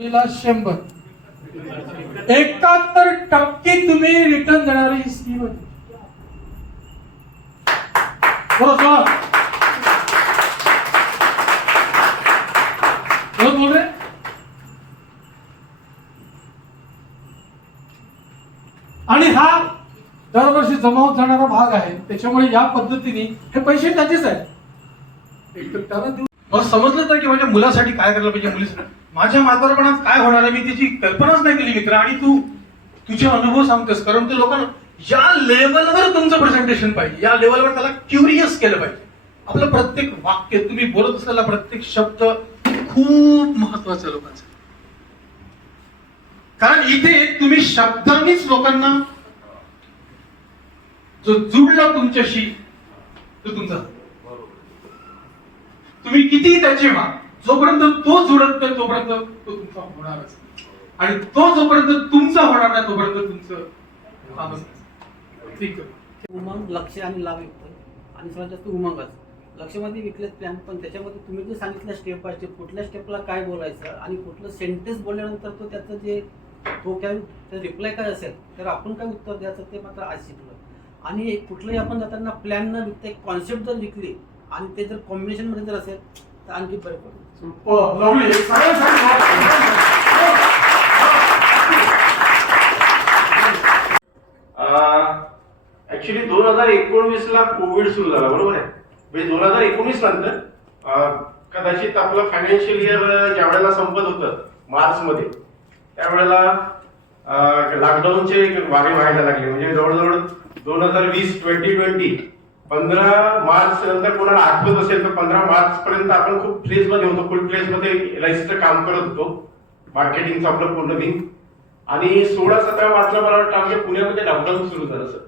100 71% तुम्ही रिटर्न देणारी ही स्कीम होती. बरोबर बोल रहे. आणि हा दरवर्षी जमा होत जाणारा भाग आहे. त्याच्यामुळे या पद्धतीने हे पैसे त्याचेच आहेत. मग समजलं तर की माझ्या मुलासाठी काय करायला पाहिजे, मुलीसाठी माझ्या म्हातारपणात काय होणार आहे मी त्याची कल्पनाच नाही केली मित्र. आणि तू तुझे अनुभव सांगतोस, कारण ते लोकांना या लेवलवर तुमचं प्रेझेंटेशन पाहिजे, या लेवलवर त्याला क्युरियस केलं पाहिजे. आपलं प्रत्येक वाक्य, तुम्ही बोलत असलेला प्रत्येक शब्द खूप महत्वाचा लोकांचा. कारण इथे तुम्ही शब्दांनीच लोकांना जो जुडला तुमच्याशी तो तुमचा, तुम्ही किती त्याचे व्हा, जोपर्यंत तो जुडत नाही तोपर्यंत तो तुमचा होणारच. आणि तो जोपर्यंत तुमचा होणार नाही तोपर्यंत तुमचं कामच नाही. ठीक आहे. उमंग, लक्ष आणि लाभ विकतं आणि सर्वात जास्त उमंगच. लक्षमध्ये विकलेत प्लॅन, पण त्याच्यामध्ये तुम्ही जे सांगितलं स्टेप बाय स्टेप, कुठल्या स्टेपला काय बोलायचं आणि कुठलं सेंटेन्स बोलल्यानंतर तो त्याचं जे तो काय रिप्लाय काय असेल तर आपण काय उत्तर द्यायचं ते मात्र आज शिकलो. आणि कुठलंही आपण जाताना प्लॅन न विकता एक कॉन्सेप्ट जर विकली आणि ते जर कॉम्बिनेशन मध्ये जर असेल तर आणखी बरं पडेल. ऍक्च्युली 2019 ला कोविड सुरू झाला, बरोबर आहे. म्हणजे 2019 नंतर कदाचित आपलं फायनान्शियल इयर ज्या वेळेला संपत होतं मार्च मध्ये, त्यावेळेला लॉकडाऊनचे वारे व्हायला लागले. म्हणजे जवळजवळ 2020 15 मार्च नंतर कोणाला आठवत असेल तर 15 मार्च पर्यंत आपण खूप ट्रेस मध्ये होतो, फुल ट्रेस मध्ये एलआयसीचं काम करत होतो, मार्केटिंगचं आपलं पूर्ण दिन. आणि 16-17 मार्चला मला वाटतं आमच्या पुण्यामध्ये लॉकडाऊन सुरू झालं सर.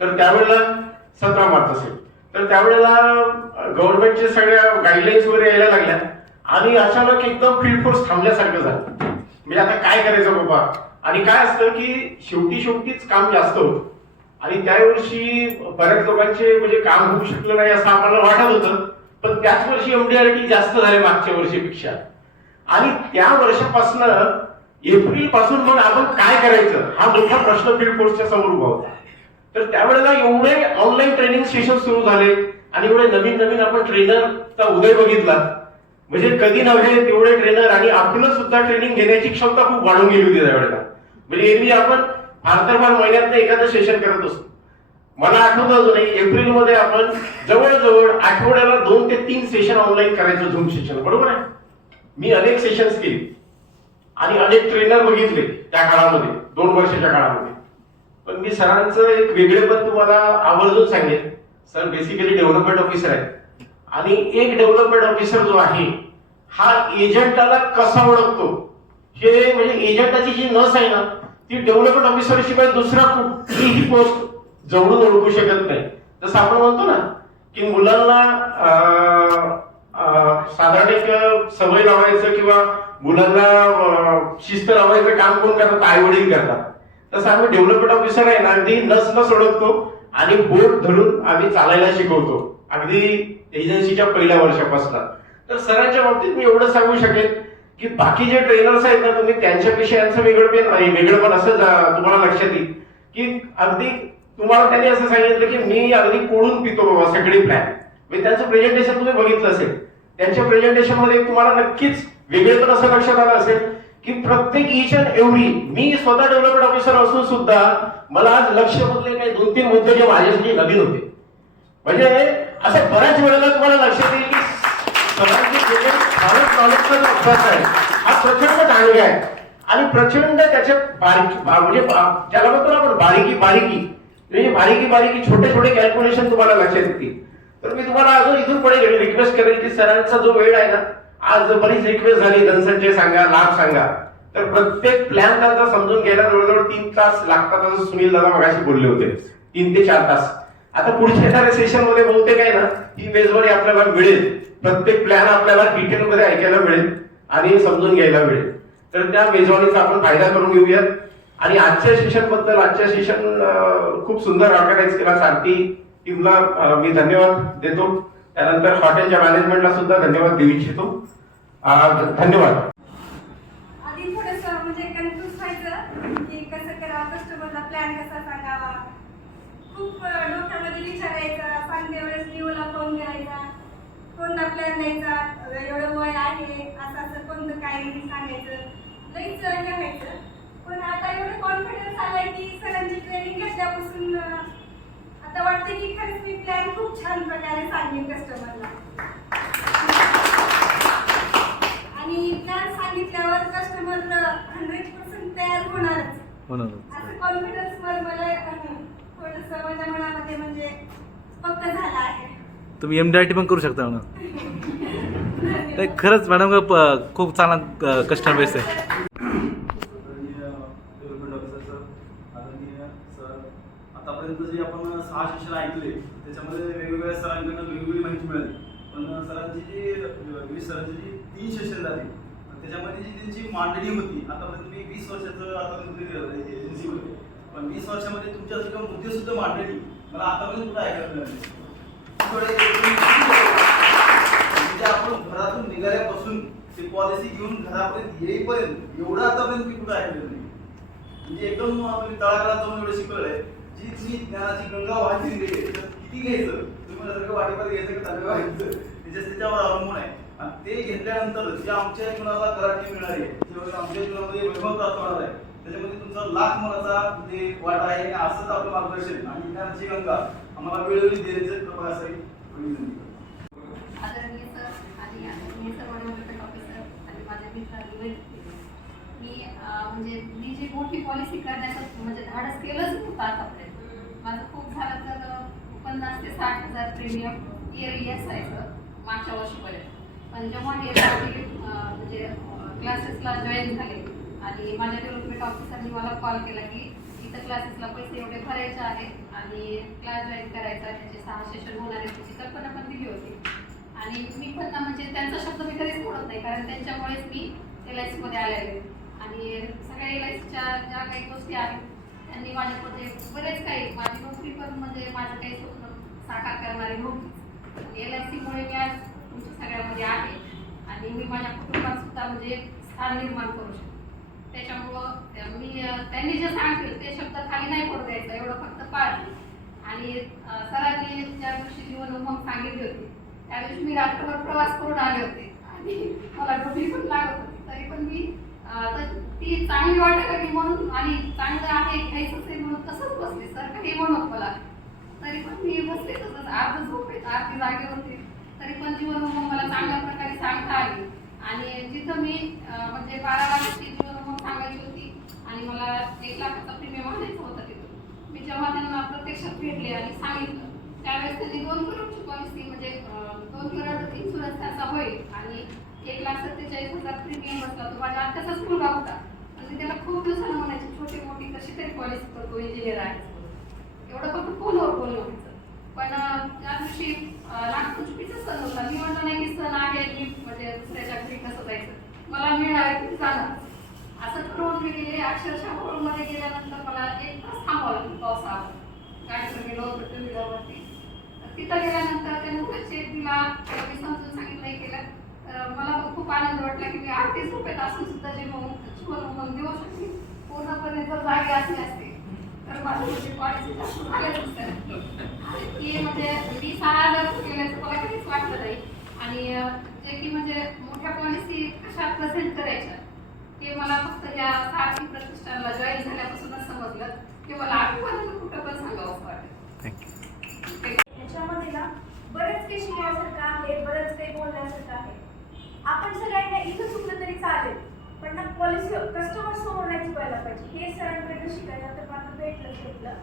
तर त्यावेळेला 17 मार्च असेल तर त्यावेळेला गव्हर्नमेंटच्या सगळ्या गाईडलाईन्स वगैरे यायला लागल्या आणि अचानक एकदम फील्ड फोर्स थांबल्यासारखं झालं. म्हणजे आता काय करायचं बाबा. आणि काय असतं की शेवटीच काम जास्त होतं आणि त्या वर्षी बऱ्याच लोकांचे म्हणजे काम होऊ शकलं नाही असं आम्हाला वाटत होतं. पण त्याच वर्षी एमडीआरटी जास्त झाले मागच्या वर्षीपेक्षा. आणि त्या वर्षापासून एप्रिल पासून मग आपण काय करायचं हा मोठा प्रश्न फील्ड फोर्सच्या समोर उभा होता. तर त्यावेळेला एवढे ऑनलाईन ट्रेनिंग सेशन सुरू झाले आणि एवढे नवीन आपण ट्रेनरचा उदय बघितला. म्हणजे कधी नव्हे तेवढे ट्रेनर आणि आपलं सुद्धा ट्रेनिंग घेण्याची क्षमता खूप वाढून गेली होती त्यावेळेला. म्हणजे एरवी आपण फार महिन्यात एखादं सेशन करत असतो. मला आठवतं अजूनही एप्रिलमध्ये आपण जवळजवळ आठवड्याला 2 ते 3 सेशन ऑनलाईन करायचं, झूम सेशन, बरोबर आहे. मी अनेक सेशन्स केली आणि अनेक ट्रेनर बघितले त्या काळामध्ये, 2 वर्षाच्या काळामध्ये. पण मी सरांचं एक वेगळेपण तुम्हाला आवर्जून सांगेन. सर बेसिकली डेव्हलपमेंट ऑफिसर आहे आणि एक डेव्हलपमेंट ऑफिसर जो आहे हा एजंटाला कसा ओळखतो हे, म्हणजे एजंटाची जी नस आहे ना ती डेव्हलपमेंट ऑफिसर शिवाय दुसरा कुठलीही पोस्ट जवळून ओळखू शकत नाही. जसं आपण म्हणतो ना की मुलांना साधारण एक सवय लावायचं किंवा मुलांना शिस्त लावायचं काम कोण करतात, आई वडील करतात. तसं आम्ही डेव्हलपमेंट ऑफिसर आहे ना अगदी नस ओळखतो आणि बोट धरून आम्ही चालायला शिकवतो, अगदी एजन्सीच्या पहिल्या वर्षापासून. तर सरांच्या बाबतीत मी एवढं सांगू शकेन की बाकी जे ट्रेनर्स आहेत ना तुम्ही त्यांच्यापेक्षा यांचं वेगळंपण असं तुम्हाला लक्षात येईल की अगदी तुम्हाला त्यांनी असं सांगितलं की मी अगदी कोळून पितो बाबा सगळे प्लॅन. म्हणजे त्यांचं प्रेझेंटेशन तुम्ही बघितलं असेल, त्यांच्या प्रेझेंटेशन मध्ये तुम्हाला नक्कीच वेगळेपण असं लक्षात आलं असेल की प्रत्येक ईच अँड एव्हरी, मी स्वतः डेव्हलपमेंट ऑफिसर असून सुद्धा मला आज लक्ष मधले काही 2-3 मुद्दे जे माझ्यासाठी नवीन होते. म्हणजे असं बऱ्याच वेळेला तुम्हाला लक्षात येईल की नॉलेजचा जो अभ्यास आहे हा प्रचंड दांडगा आहे आणि प्रचंड त्याच्या म्हणजे ज्याला म्हणतो ना आपण बारीकी छोटे कॅल्क्युलेशन तुम्हाला लक्षात येतील. तर मी तुम्हाला अजून इथून पुढे रिक्वेस्ट करेल की सरांचा जो वेळ आहे ना, आज बरीच रिक्वेस्ट झाली धनसंचय सांगा, लाभ सांगा, तर प्रत्येक प्लॅन त्यांचा समजून घ्यायला जवळजवळ 3 तास लागतात असं सुनील दादा मगाशी बोलले होते. 3 ते 4 तास. आता पुढच्या येणाऱ्या सेशन मध्ये बहुतेक आहे ना ही मेजवानी आपल्याला मिळेल. प्रत्येक प्लॅन आपल्याला डिटेल मध्ये ऐकायला मिळेल आणि समजून घ्यायला मिळेल. तर त्या मेजवानीचा आपण फायदा करून घेऊयात. आणि आजच्या सेशन खूप सुंदर ऑर्गनाइज केला. सारथी टीमला मी धन्यवाद देतो. त्यानंतर हॉटेलच्या मॅनेजमेंटला सुद्धा धन्यवाद देऊ इच्छितो. धन्यवाद. थोडंसं म्हणजे कन्फ्यूज व्हायचं की कसं करावं, कस्टमरला प्लॅन कसा सांगावा. खूप डोक्यामध्ये विचार यायचा. सांगते वेळेस जीवला फोन करायचा, कोणता प्लॅन द्यायचा, एवढं वय आहे असं असं कोणतं काय सांगायचं, लईच हे व्हायचं. पण आता एवढं कॉन्फिडन्स आलाय की सरांची ट्रेनिंग घेतल्यापासून आता वाटते की खरंच मी प्लॅन खूप छान प्रकारे सांगेन कस्टमरला. आणि प्लॅन सांगितल्यावर कस्टमर 100% तयार होणारच असं कॉन्फिडन्स मला थोडंसं माझ्या मनामध्ये म्हणजे पक्क झालं आहे. तुम्ही MDRT पण करू शकता म्हणून. नाही, खरंच मॅडम खूप चांगला कस्टमर बेस आहे. डेव्हलपमेंट ऑफिसर सर, आदरणीय सर, आतापर्यंत जे आपण 6 सेशन ऐकले त्याच्यामध्ये वेगवेगळ्या सरांकडून वेगवेगळी माहिती मिळाली. पण सरांची जी सरांची जी 3 सेशन झाली त्याच्यामध्ये जी त्यांची मांडणी होती, आतापर्यंत मी 20 वर्षाचं आतापर्यंत एजन्सीमध्ये, पण 20 वर्षामध्ये तुमच्या सगळ्या मुद्दे सुद्धा मांडणी मला आतापर्यंत कुठं ऐकायला मिळाले. म्हणजे आपण घरातून निघाल्यापासून ते पॉलिसी घेऊन घरापर्यंत येईपर्यंत एवढं आतापर्यंत मी कुठं ऐकलेलं नाही. म्हणजे एकदम तळागाळात जाऊन एवढं शिकवलं आहे. जी तुम्ही ज्ञानाची गंगा वाहती गेली किती घ्यायचं, तुम्ही मला सारखं वाटेवर घ्यायचं का तांबे व्हायचं, त्याच्यावर अवलंबून आहे. आणि ते घेतल्यानंतर जे आमच्या जीवनाला कराठी मिळणार आहे, जे आमच्या जीवनामध्ये वैभव प्राप्त होणार आहे, त्याच्यामध्ये तुमचा लाख मोलाचा म्हणजे वाटा आहे. असंच आपलं मार्गदर्शन आणि ज्ञानाची गंगा आम्हाला वेळोवेळी द्यायचं कृपा असेल. आदरणीय सर आणि आदरणीय सर्व डेव्हलपमेंट ऑफिसर आणि माझे मित्र, मी जी मोठी पॉलिसी करण्याचं म्हणजे धाडस केलंच नव्हतं आतापर्यंत. माझं खूप झालं तर 50,000 ते 60,000 प्रीमियम इयरली असायचं मागच्या वर्षीपर्यंत. पण जेव्हा हे म्हणजे क्लासेसला जॉईन झाले आणि माझ्या डेव्हलपमेंट ऑफिसरनी मला कॉल केला की इथं क्लासेसला पैसे एवढे भरायचे आहेत आणि क्लास जॉईन करायचा, त्याचे 6 सेशन होणार आहे, त्याची कल्पना पण दिली होती. आणि मी पण म्हणजे त्यांचा शब्द मी कधीच मोडत नाही, कारण त्यांच्यामुळेच मी LICमध्ये आलेले. आणि सगळ्या LICच्या ज्या काही गोष्टी आहेत त्यांनी माझ्यामध्ये बरेच काही, माझी नोकरी पण म्हणजे माझं काही स्वप्न साकार करणारी नव्हती. LICमुळे मी आज तुमच्या सगळ्यामध्ये आहे आणि मी माझ्या कुटुंबात सुद्धा म्हणजे स्थान निर्माण करू शकते. त्याच्यामुळं मी त्यांनी जे सांगतील ते शब्द खाली नाही पडू द्यायचं, एवढं फक्त पाळते. आणि सरांनी ज्या दिवशी जीवन उमंग सांगितली होती त्या दिवशी मी रात्रभर प्रवास करून आले होते आणि मला डोली पण लागत होती, तरी पण मी ती चांगली वाटत होती म्हणून आणि चांगलं आहे घ्यायचंच आहे म्हणून तसंच बसले. सर काही म्हणत मला, तरी पण मी बसले तसंच, अर्ध झोपेत अर्धी जागे होते, तरी पण जीवन उमंग मला चांगल्या प्रकारे सांगता आली. आणि जिथं मी म्हणजे 12 लाखाची जीवन उमंग सांगायची होती आणि मला 1 लाखाचा प्रीमियम आणायचं होतं तिथं, मी जेव्हा त्यांना प्रत्यक्षात भेटले आणि सांगितलं त्यावेळेस त्यांनी 2 करोडची पॉलिसी म्हणजे 2 करोड इन्शुरन्स त्याचा होईल आणि 1,47,000 प्रीमियम बसला. तो माझ्या आत्याचाच मुलगा होता आणि मी त्याला खूप दिवसांना म्हणायची छोटी मोठी कशी तरी पॉलिसी करतो, इंजिनियर आहे, एवढं फक्त फोनवर बोलणं व्हायचं. पण त्या दिवशी नागपंचमीचा सण होता. मी म्हटलं नाही की सण आहे, मी म्हणजे दुसऱ्याच्या घरी कसं जायचं, मला मिळणार आहे तुम्ही जाणार. असं करून मी गेले. अक्षरशः हॉलमध्ये गेल्यानंतर मला 1 तास थांबावं लागलं पावसाळा, गाडीवर गेलो होतो टू व्हीलरवरती. तिथं गेल्यानंतर त्यानंतर चेक दिला, मी समजून सांगितलं हे केलं. तर मला खूप आनंद वाटला की मी 38 रुपयात असून सुद्धा जीवन उमंग देऊ शकते. पूर्णपणे जर जागे असले असते तर माझं म्हणजे पॉलिसी जास्त झालेच असतं. ती म्हणजे मी 6,000 केल्याचं मला कधीच वाटलं नाही. आणि जे की म्हणजे मोठ्या पॉलिसी कशा प्रेझेंट करायच्या ते मला फक्त या सारथी प्रतिष्ठानला जॉईन झाल्यापासूनच समजलं की मला आठवण कुठं पण सांगावं असं वाटतं. याच्यामध्ये ना बरेच काही शिकण्यासारखं आहे, बरेच काही बोलण्यासारखं आहे. आपण सगळ्यांना इथं चुकलं तरी चालेल, पण ना पॉलिसी कस्टमर समोर नाही चुकायला पाहिजे. हे सरांकडे शिकायला तर मला भेटलं.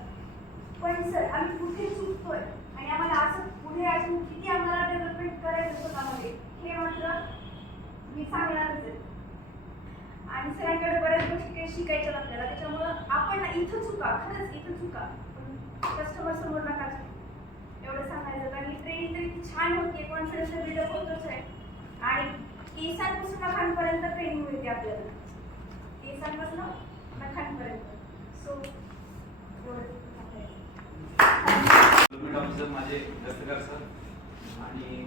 पण सर आम्ही कुठे चुकतोय आणि आम्हाला असं पुढे अजून किती आम्हाला डेव्हलपमेंट करायचं स्वतःमध्ये हे मात्र मी सांगणारच आहे. आणि सरांकडे बऱ्याच गोष्टी काही शिकायच्या आपल्याला. त्याच्यामुळं आपण ना इथं चुका, खरंच इथं चुका, पण कस्टमर समोर नका एवढं सांगायचं. कारण ही ट्रेनिंग तर छान होती, कॉन्फिडन्स बिल्डअप होतोच आहे. आणि केसांपासून नखांपर्यंत ट्रेनिंग मिळते आपल्याला, केसांपासून नखांपर्यंत. सो डेव्हलपमेंट ऑफिसर माझे दस्तकार सर आणि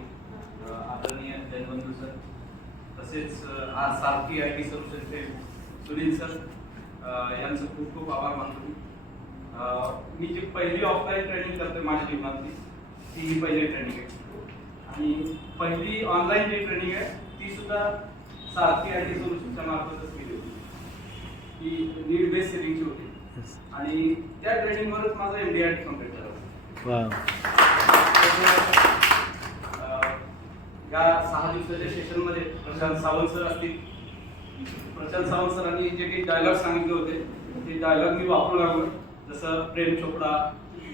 आदरणीय जनबंधू सर, तसेच आज सारथी IT सोल्युशनचे सुनील सर यांचं खूप खूप आभार मानतो मी. मी जी पहिली ऑफलाईन ट्रेनिंग करतोय माझ्या जीवनातली ती ही पहिली ट्रेनिंग आहे आणि पहिली ऑनलाईन जी ट्रेनिंग आहे ती सुद्धा सारथी IT सोल्युशनच्या मार्फतच केली होती. ती नीड बेस्ड सेलिंगची होती आणि त्या ट्रेनिंगवरच माझं MD कम्प्लीट झालं. वा या 6 दिवसाच्या सेशनमध्ये प्रशांत सावंत सर असतील. प्रशांत सावंत सरांनी जे काही डायलॉग सांगितले होते ते डायलॉग मी वापरू लागलो. जसं प्रेम चोपडा,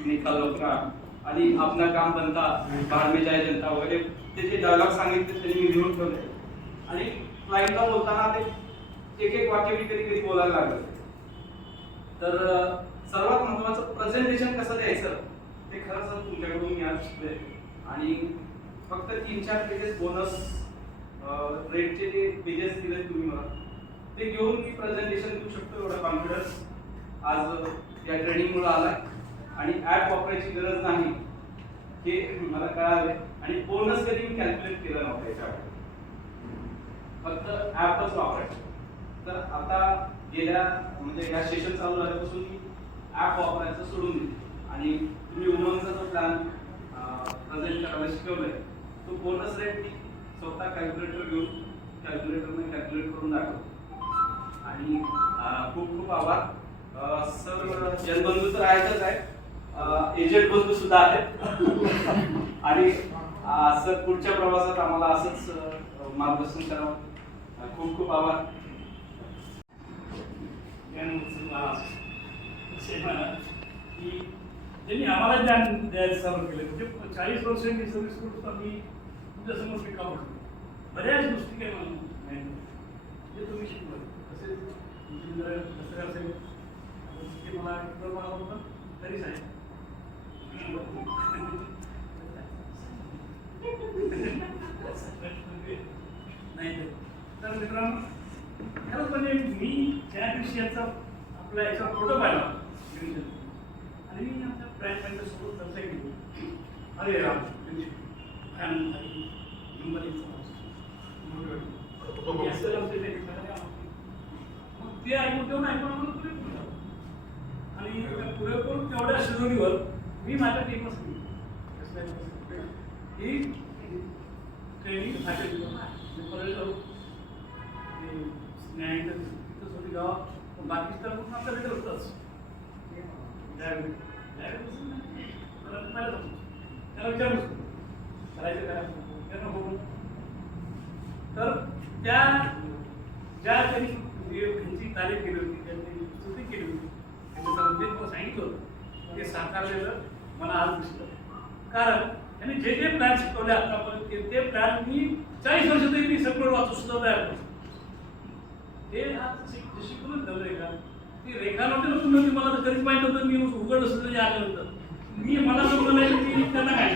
निकाल लोकरा आणि अपना काम बनता, बाहेर में जाय जनता वगैरे ते जे डायलॉग सांगितले ते मी लिहून ठेवले आणि क्लायंटला बोलताना ते एक वाक्य मी कधी कधी बोलायला लागलो. तर सर्वात महत्त्वाचं प्रेझेंटेशन कसं द्यायचं ते खरंच तुमच्याकडून मी आज शिकलोय आणि फक्त 3-4 पेजेस बोनस रेटचे जे पेजेस दिले तुम्ही मला ते घेऊन मी प्रेझेंटेशन देऊ शकतो एवढा कॉन्फिडन्स आज या ट्रेनिंगमुळे आलाय आणि ॲप वापरायची गरज नाही हे मला कळालंय आणि बोनस कधी मी कॅल्क्युलेट केलं नव्हतं याच्यावर, फक्त ॲपच वापरायचं. तर आता गेल्या म्हणजे या सेशन चालू झाल्यापासून मी ॲप वापरायचं सोडून दिले आणि तुम्ही उमंगचा जो प्लॅन प्रेझेंट करायला शिकवलाय तो बोनस रेट मी स्वतः कॅल्क्युलेटर घेऊन कॅल्क्युलेटरने कॅल्क्युलेट करून दाखवतो आणि खूप खूप आभार. सर जनबंधू तर आहेतच आहे, एजंट बंधू सुद्धा आहेत आणि सर पुढच्या प्रवासात आम्हाला असंच मार्गदर्शन करावं. खूप खूप आभार. की त्यांनी आम्हाला ज्ञान द्यायला चालू केलं म्हणजे 40 वर्षांनी सर्व्हिस करून आम्ही तुमच्यासमोर शिकावं म्हणतो. बऱ्याच गोष्टी काही मला नाही जे तुम्ही शिकवलं तसेच दसरा असेल ते मला होतं तरीच आहे. नाही तर मित्रांनो खरंच म्हणजे मी ज्या दिवशी याचा आपल्या याचा फोटो पाहिला आणि मी आमच्या ब्रँड मॅनेजर सोबत चर्चा केली. अरे राम मग ते ऐकून तेव्हा ऐकून पुरेपूर आणि पुरेपूर तेवढ्या शिजवणीवर मी माझ्या टीमच ही ट्रेनिंग न्यायालय तिथंच होती गावात बाकी तर आपल्या भेटत होतंच त्याला विचारू करायचं काय त्यांना बघून तर त्या ज्या त्यांची तारीफ केली होती त्यांनी स्तुती केली होती त्यांनी मला सांगितलं होतं ते साकारलेलं मला आज दिसलं. कारण त्यांनी जे जे प्लॅन शिकवले आतापर्यंत ते प्लॅन मी 40 वर्ष तरी मी सगळं वाचू सुद्धा तयार करतो. ते आज शिकूनच ठेवलं रेखा ती रेखा नव्हती नव्हती मला तर कधीच माहित होतं. मी उघड असं आल्यानंतर मी मला जमलं नाही की त्यांना काय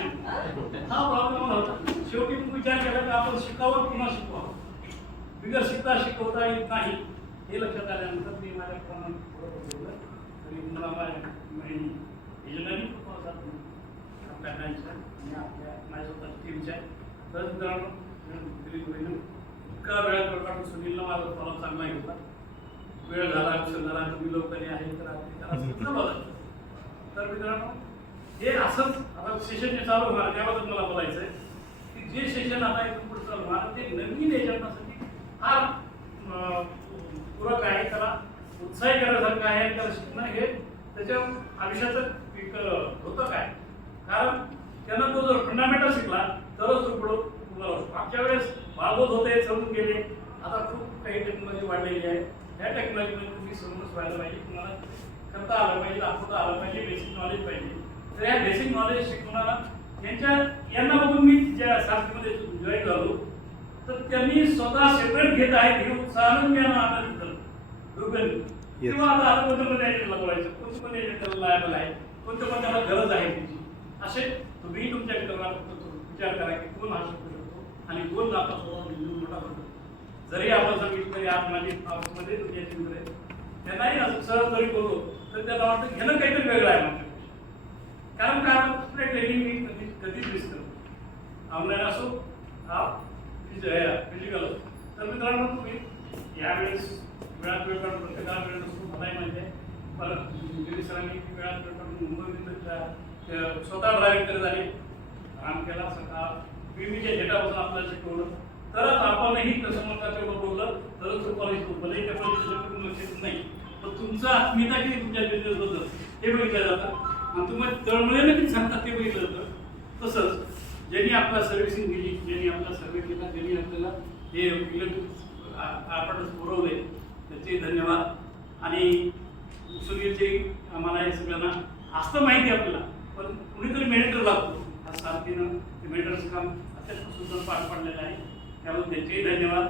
हा प्रॉब्लेम मला होता. शेवटी मी विचार केला की आपण शिकावं पुन्हा शिकवावं. बिगर शिकता शिकवता येत नाही हे लक्षात आल्यानंतर मी माझ्या प्रमाणे थोडं बोललं तरी मला माझ्या एजंटांनी आणि आपल्या माझ्या स्वतःच्या टीमच्या तर मित्रांनो इतका वेळात प्रकाश सुनीलला माझा फॉलो चांगला घेतला. वेळ झाला विषय झाला तुम्ही लोकांनी आहे तर मित्रांनो हे असंच आता सेशन जे चालू होणार त्याबद्दल मला बोलायचं आहे की जे सेशन आता इथून पुढे चालू होणार ते नवीन एजंटासाठी फार पूरक आहे. त्याला उत्साही करण्यासारखं आहे. त्याला शिकणं हे त्याच्या आयुष्याचं एक होतं काय कारण त्यानं तो जर फंडामेंटल शिकला तरच तो पुढं मागच्या वेळेस भागवत होते समजून गेले. आता खूप काही टेक्नॉलॉजी वाढलेली आहे. ह्या टेक्नॉलॉजीमध्ये तुम्ही समजून व्हायला पाहिजे. तुम्हाला करता आलं पाहिजे दाखवता आलं पाहिजे बेसिक नॉलेज पाहिजे. तर या बेसिक नॉलेज शिकवणारा यांना बघून मी ज्या सारखीमध्ये जॉईन झालो तर त्यांनी स्वतः सेपरेट घेत आहेत हे उत्साहानं मी आनंद झालो दोघांनी. किंवा आता कोणत्या पण एजंटला बोलायचं कोणत्या पण एजंटला लायबल आहे कोणत्या पण त्याला गरज आहे त्याची असे तुम्ही तुमच्या विचार करा की कोण हा शिकू शकतो आणि कोण आपला स्वतः मोठा करतो. जरी आपण सांगितलं तरी आज माझी ऑफिसमध्ये तुमच्या चिंत्र आहे त्यांनाही असं सहज जरी बोलतो तर त्याला वाटतं घेणं काहीतरी वेगळं आहे माझ्या कारण काय ट्रेनिंग मी कधीच मिस करतो ऑनलाईन असो हा फिजिकल असो. तर मित्रांनो तुम्ही यावेळेस वेळात वेळ काढून प्रत्येकाला वेळ नसतो मलाही माहिती आहे. परत दिल्ली सरांनी वेळात वेळ काढून मुंबईत स्वतः ड्रायव्हिंग करत आले, काम केला स्वतः बीबीच्या जेटापासून आपल्याला शिकवलं, तरच आपणही समोरचा तेवढं बोललं तरच तो कॉलेज भले त्या कॉलेज नाही, पण तुमचं आत्मीयता किती तुमच्या बिझनेसबद्दल हे बघितलं जातं आणि तुम्ही तळमळीने किती सांगतात ते बघितलं जातं. तसंच ज्यांनी आपला सर्व्हिसिंग दिली, ज्यांनी आपला सर्व्हे केला, ज्यांनी आपल्याला हे इलेक्ट्रिक अपार्टमेंट्स पुरवले त्याचे धन्यवाद. आणि सुनीलचे आम्हाला हे सगळ्यांना असतं माहिती आहे आपल्याला, पण कुणीतरी मेडिटर लागतो. आज सारखीनं ते मेडिटरचं काम अत्यंत सुंदर पार पाडलेलं आहे, त्यामुळे त्यांचेही धन्यवाद.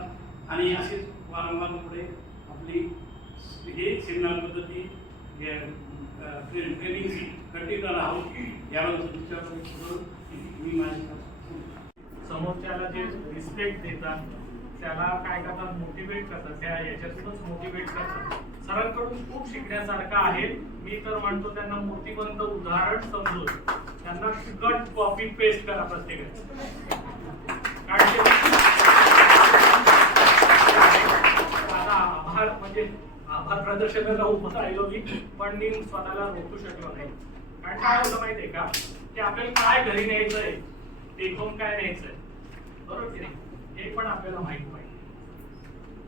आणि असेच वारंवार पुढे आपली हे सेमिनार पद्धती ट्रेनिंगची कंटिन्यू राहावं याबद्दल तुमच्याकडे मी माझी समोरच्याला जे रिस्पेक्ट देतात त्याला काय करतात, मोटिवेट करतात, त्या याच्यातूनच मोटिवेट करतात. सरांकडून खूप शिकण्यासारखं आहे. मी तर म्हणतो त्यांना मूर्तिमंत उदाहरण समजून त्यांना कट कॉपी पेस्ट करा प्रत्येकाचं. कारण आता आभार म्हणजे आभार प्रदर्शनाला उभं राहिलो मी, पण मी स्वतःला रोखू शकलो नाही. कारण काय होतं माहितीये का, की आपल्याला काय घरी न्यायचंय, टेकून काय न्यायचंय, बरोबर की नाही, हे पण आपल्याला माहित पाहिजे.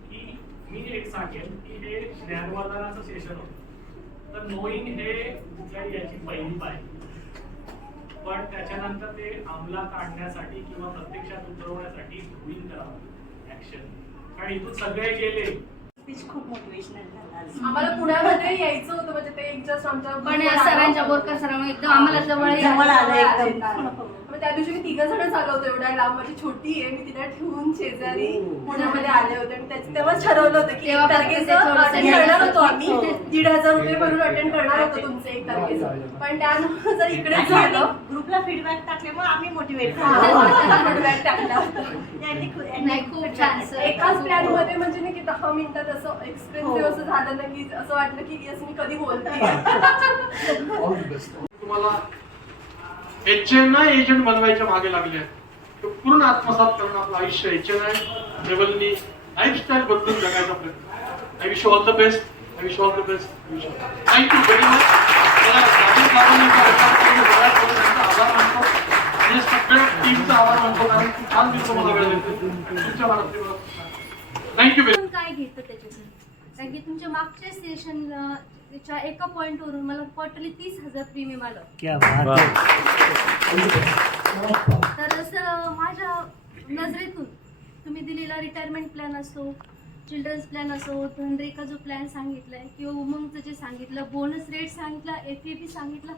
की मी एक सांगेन की हे ज्ञानवर्धनाचं सेशन होतं, तर नोईंग हे कुठल्याही याची पहिली पायरी, पण त्याच्यानंतर ते अंमलात आणण्यासाठी किंवा प्रत्यक्षात उतरवण्यासाठी डुईंग करावं, ऍक्शन. कारण इथून सगळे गेले खूप मोटिवेशनल झालं. आम्हाला पुण्यामध्ये यायचं होतं, म्हणजे ते एक जस्ट आमच्या पण या सरांच्या बोरकर सरांमुळे एकदम आम्हाला जवळ आलं एकदम. मग त्या दिवशी मी 3 जण चालवतो, होतो एवढ्या लांब, माझी छोटी आहे, मी तिला ठेवून शेजारी पुण्यामध्ये आले होते आणि तेव्हाच ठरवलं होतं की 1 तारखेचं अटेंड करणार होतो आम्ही. 1,500 रुपये भरून अटेंड करणार होतो तुमचं 1 तारखेचं, पण त्यानंतर जर इकडेच झालं, ग्रुपला फीडबॅक टाकल्यामुळे आम्ही मोटिवेट फीडबॅक टाकला. नाही खूप छान सर. एकाच प्लॅन मध्ये म्हणजे नाही की 10 मिनिटात असं एक्सप्रेसिव्ह असं झालं ना की असं वाटलं की यस मी कधी बोलते. तुम्हाला HNI एजंट बनवायच्या मागे लागले आहेत, तर पूर्ण आत्मसात करणं आपलं आयुष्य HNI लेवलनी लाईफस्टाईल बदलून जगायचा प्रयत्न. I wish all the best, I wish all the best. Thank you very much. मला राजीव सावंतांचा आभार मानतो आणि सगळ्या टीमचा आभार मानतो, कारण छान दिवस मला वेळ देतो तुमच्या मनातली. Thank you very much. काय घेतं त्याच्यातून, कारण की तुमच्या मागच्या सेशन त्याच्या एका पॉइंटवरून मला क्वार्टरली 30,000 प्रीमियम आलं. तर असं माझ्या नजरेतून तुम्ही दिलेला रिटायरमेंट प्लॅन असो, चिल्ड्रन्स प्लॅन असो, धनरेखा जो प्लॅन सांगितलाय किंवा उमंगचं जे सांगितलं, बोनस रेट सांगितला, FAP सांगितलं,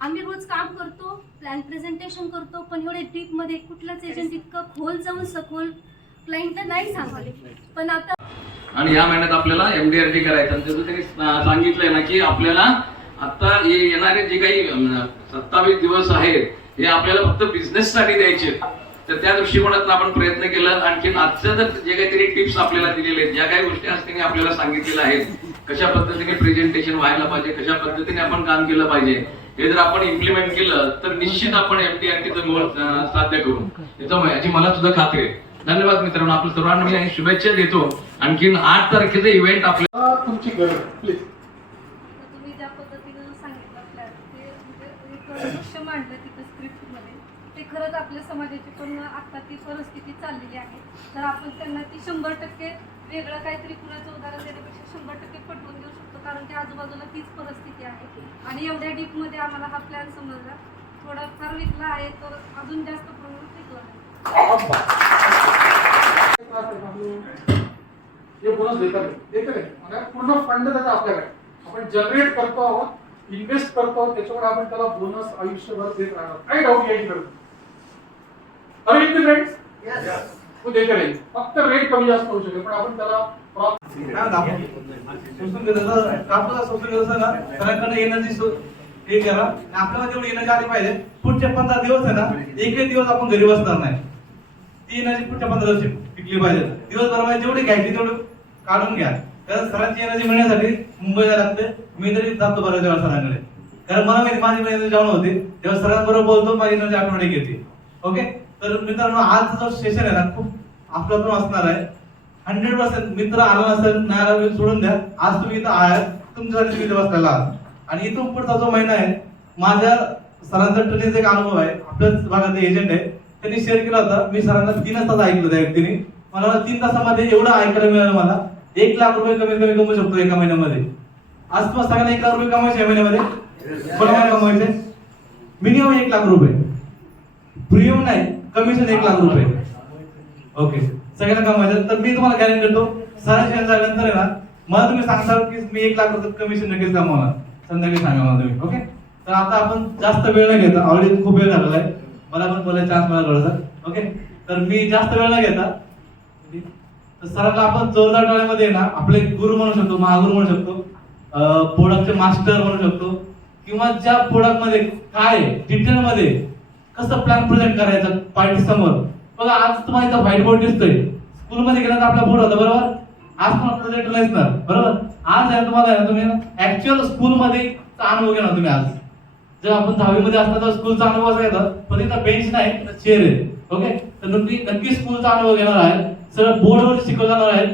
आम्ही रोज काम करतो, प्लॅन प्रेझेंटेशन करतो, पण एवढे डीपमध्ये कुठलाच एजंट इतकं खोल जाऊन सखोल क्लायंटला नाही सांगले. पण आता आणि या महिन्यात आपल्याला MDRT करायचं, आणि त्याचं त्यांनी सांगितलंय ना की आपल्याला आता येणारे जे काही 27 दिवस आहेत हे आपल्याला फक्त बिझनेस साठी द्यायचे. तर त्या दृष्टिकोनातून आपण प्रयत्न केला. आणखी आजचं जर जे काहीतरी टिप्स आपल्याला दिलेले आहेत, ज्या काही गोष्टी आज त्यांनी आपल्याला सांगितलेल्या आहेत, कशा पद्धतीने प्रेझेंटेशन व्हायला पाहिजे, कशा पद्धतीने आपण काम केलं पाहिजे, हे जर आपण इम्प्लिमेंट केलं तर निश्चित आपण MDRTचं गोल साध्य करू, याची मला सुद्धा खात्री आहे. धन्यवाद मित्रांनो, आपल्या सर्वांना मी शुभेच्छा देतो. आणखीन 8 तारखेचा इव्हेंट आपल्या तुमची गरज प्लीज. तुम्ही ज्या पद्धतीनं सांगितलं प्लॅन, ते म्हणजे एक दृश्य मांडलं तिथं स्क्रिप्टमध्ये, ते खरंच आपल्या समाजाची पण आता ती परिस्थिती चाललेली आहे. तर आपण त्यांना ती 100% वेगळं काहीतरी कुणाचं उदाहरण देण्यापेक्षा 100% पटवून देऊ शकतो, कारण की आजूबाजूला तीच परिस्थिती आहे. आणि एवढ्या डीपमध्ये आम्हाला हा प्लॅन समजला, थोडाफार विकला आहे, तर अजून जास्त प्रमाणात विकला आहे. हे बोनस देतात आणि पूर्ण फंड त्याचा आपल्याकडे आपण जनरेट करतो आहोत, इन्व्हेस्ट करतो आहोत, त्याच्यामुळे आपण त्याला बोनस आयुष्यभर देत राहणार. काही डाऊट यायची गरज नाही. फ्रेंड्स तो देते राहील, फक्त रेट कमी जास्त होऊ शकेल, पण आपण त्याला एनर्जी हे करा. आपल्याला तेवढी एनर्जी आली पाहिजे. पुढचे 15 दिवस आहे ना, एकही दिवस आपण घरी बसणार नाही. ती एनर्जी पुढच्या 15 दिवस टिकली पाहिजे. दिवसभरामध्ये जेवढी घ्यायची तेवढं काढून घ्या. कारण सरांची एनर्जी मिळण्यासाठी मुंबईला लागते. मी तरी जातो बऱ्याच वेळा सरांकडे, कारण मला माहिती माझी एनर्जी जेवण होते तेव्हा सरांबरोबर बोलतो, माझी एनर्जी ऑटोमॅटिक येते. ओके, तर मित्रांनो आज जो सेशन आहे ना खूप आपल्यातून असणार आहे. 100% मित्र आला नसेल नाही आला तरी सोडून द्या. आज तुम्ही इथं आहात, तुमच्यासाठी तुम्ही इथं बसलेला आहात. आणि इथून पुढचा जो महिना आहे, माझ्या सरांचा ट्रेनिंगचा एक अनुभव आहे. आपल्याच भागातले एजंट आहे, त्यांनी शेअर केला होता. मी सरांना 3 तास ऐकलं त्या व्यक्तीने. मला 3 तासामध्ये एवढं ऐकायला मिळालं. मला 1 लाख रुपये कमीत कमी कमवू शकतो एका महिन्यामध्ये. आज तुम्हाला सगळ्यांना 1 लाख रुपये कमवायचे या महिन्यामध्ये. कोणाला कमवायचे? मिनिमम 1 लाख रुपये. प्रीमियम नाही, कमिशन 1 लाख रुपये. ओके, सगळ्यांना कमवायचं. तर मी तुम्हाला गॅरंटी देतो, सरांशी झाल्यानंतर आहे ना, मला तुम्ही सांगताल की मी 1 लाख रुपये कमिशन नक्कीच कमवणार. संध्याकाळी सांगा मला तुम्ही. ओके, तर आता आपण जास्त वेळ न घेता, ऑलरेडी खूप वेळ झालेला आहे, मला पण बोलायचा चान्स मिळाला थोडासा. ओके, तर मी जास्त वेळ न घेता तर सरांना आपण जोरदार टाळ्यामध्ये ना आपले गुरु म्हणू शकतो, महागुरु म्हणू शकतो, प्रोडक्टचे मास्टर म्हणू शकतो, किंवा ज्या प्रोडक्ट मध्ये काय डिटेल मध्ये कसं प्लॅन प्रेझेंट करायचा पार्टी समोर. बघा, आज तुम्हाला इथं व्हाईट बोर्ड दिसतोय. स्कूलमध्ये गेला तर आपला बोर्ड होता, बरोबर. आज तुम्हाला प्रोजेक्ट नसणार, बरोबर. आज आहे तुम्हाला आहे ना, तुम्ही ऍक्च्युअल स्कूलमध्ये अनुभव घेणार तुम्ही. आज जेव्हा आपण 10वी मध्ये असता तर स्कूलचा अनुभव असायचा, पण इथं बेंच नाही, चेअर आहे. ओके, तर तुम्ही नक्की स्कूलचा अनुभव घेणार आहे. सगळं बोर्डवर शिकवलं जाणार आहे.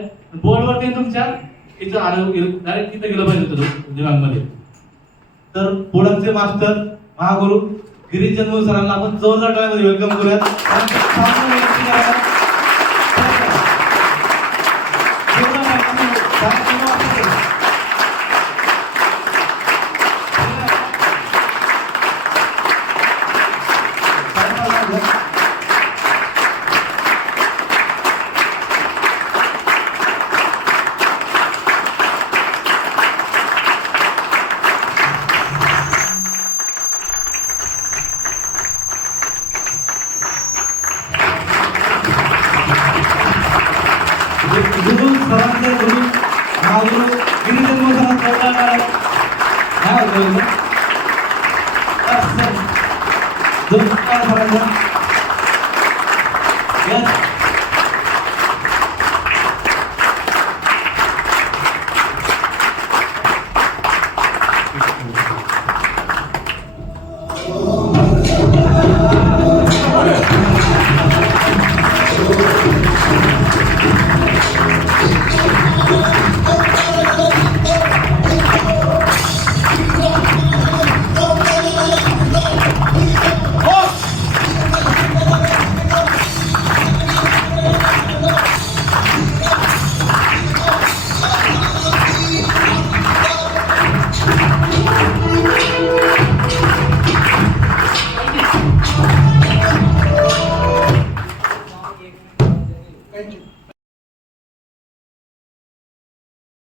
बोर्डवरती तुमच्या इथं डायरेक्ट इथं गेलं पाहिजे तुझं दिमागमध्ये. तर प्रोडक्टचे मास्टर महागुरु गिरीश जन्मू सरांना आपण जोरदार टाळ्यामध्ये वेलकम करूयात. गुरु सरांचे गुरु महागुरु गिरीश जन्मू सरांना जोरदार